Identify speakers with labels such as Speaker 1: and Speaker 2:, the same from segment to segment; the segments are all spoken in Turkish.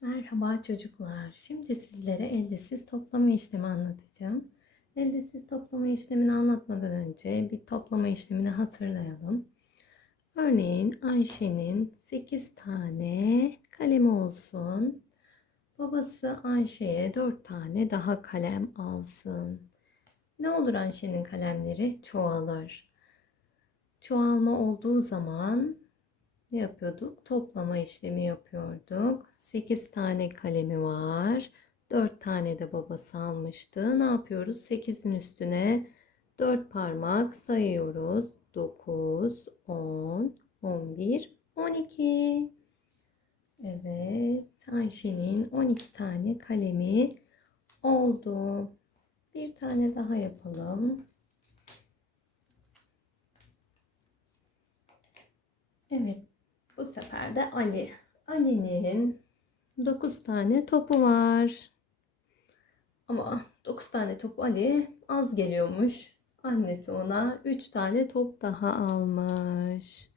Speaker 1: Merhaba çocuklar. Şimdi sizlere eldesiz toplama işlemi anlatacağım. Eldesiz toplama işlemini anlatmadan önce bir toplama işlemini hatırlayalım. Örneğin Ayşe'nin 8 tane kalemi olsun. Babası Ayşe'ye 4 tane daha kalem alsın. Ne olur Ayşe'nin kalemleri çoğalır. Çoğalma olduğu zaman ne yapıyorduk? Toplama işlemi yapıyorduk. 8 tane kalemi var. 4 tane de babası almıştı. Ne yapıyoruz? 8'in üstüne 4 parmak sayıyoruz. 9, 10, 11, 12. Evet, Ayşe'nin 12 tane kalemi oldu. Bir tane daha yapalım. Evet, bu sefer de Ali. Ali'nin 9 tane topu var. Ama 9 tane top Ali az geliyormuş. Annesi ona 3 tane top daha almış.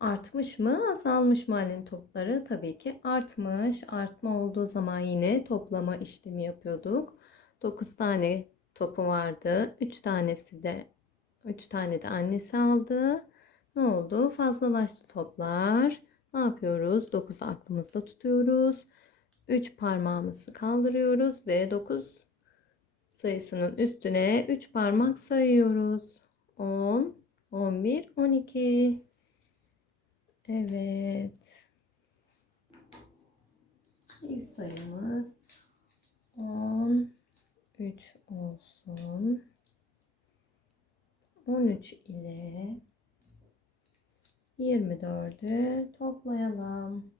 Speaker 1: Artmış mı, azalmış mı Ali'nin topları? Tabii ki artmış. Artma olduğu zaman yine toplama işlemi yapıyorduk. 9 tane topu vardı. 3 tanesi de 3 tane de annesi aldı. Ne oldu? Fazlalaştı toplar. Ne yapıyoruz? 9 aklımızda tutuyoruz. 3 parmağımızı kaldırıyoruz ve 9 sayısının üstüne 3 parmak sayıyoruz. 10, 11, 12. Evet. İlk sayımız 10, 3 olsun. 13 ile 24'ü toplayalım.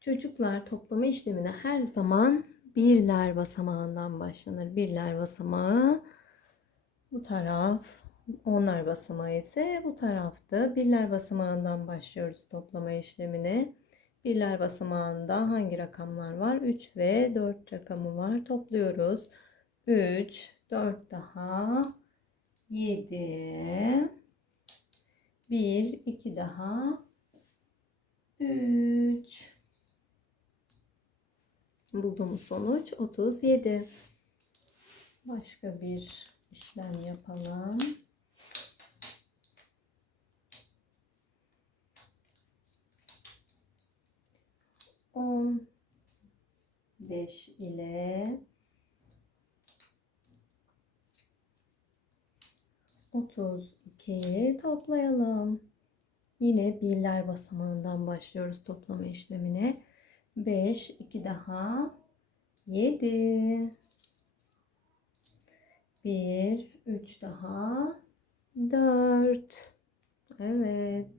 Speaker 1: Çocuklar toplama işlemine her zaman birler basamağından başlanır. Birler basamağı bu taraf, onlar basamağı ise bu taraftı. Birler basamağından başlıyoruz toplama işlemine. Birler basamağında hangi rakamlar var? 3 ve 4 rakamı var. Topluyoruz. 3, 4 daha 7 1, 2 daha 3 Bulduğumuz sonuç 37. Başka bir işlem yapalım. On beş ile otuz ikiyi toplayalım. Yine birler basamağından başlıyoruz toplama işlemine. 5, 2 daha 7. 1, 3 daha 4. Evet.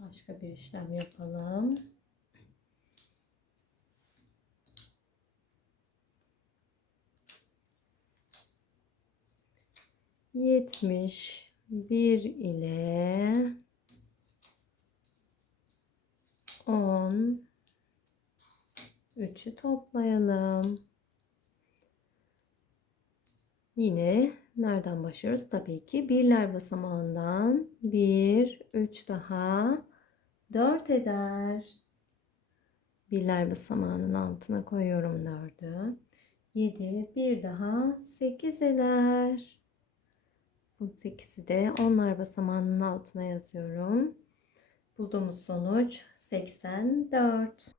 Speaker 1: Başka bir işlem yapalım. Yetmiş bir ile 10 3'ü toplayalım. Yine nereden başlıyoruz? Tabii ki birler basamağından 1 3 daha 4 eder. Birler basamağının altına koyuyorum 4'ü. 7 bir daha 8 eder. Bu 8'i de onlar basamağının altına yazıyorum. Bulduğumuz sonuç 84.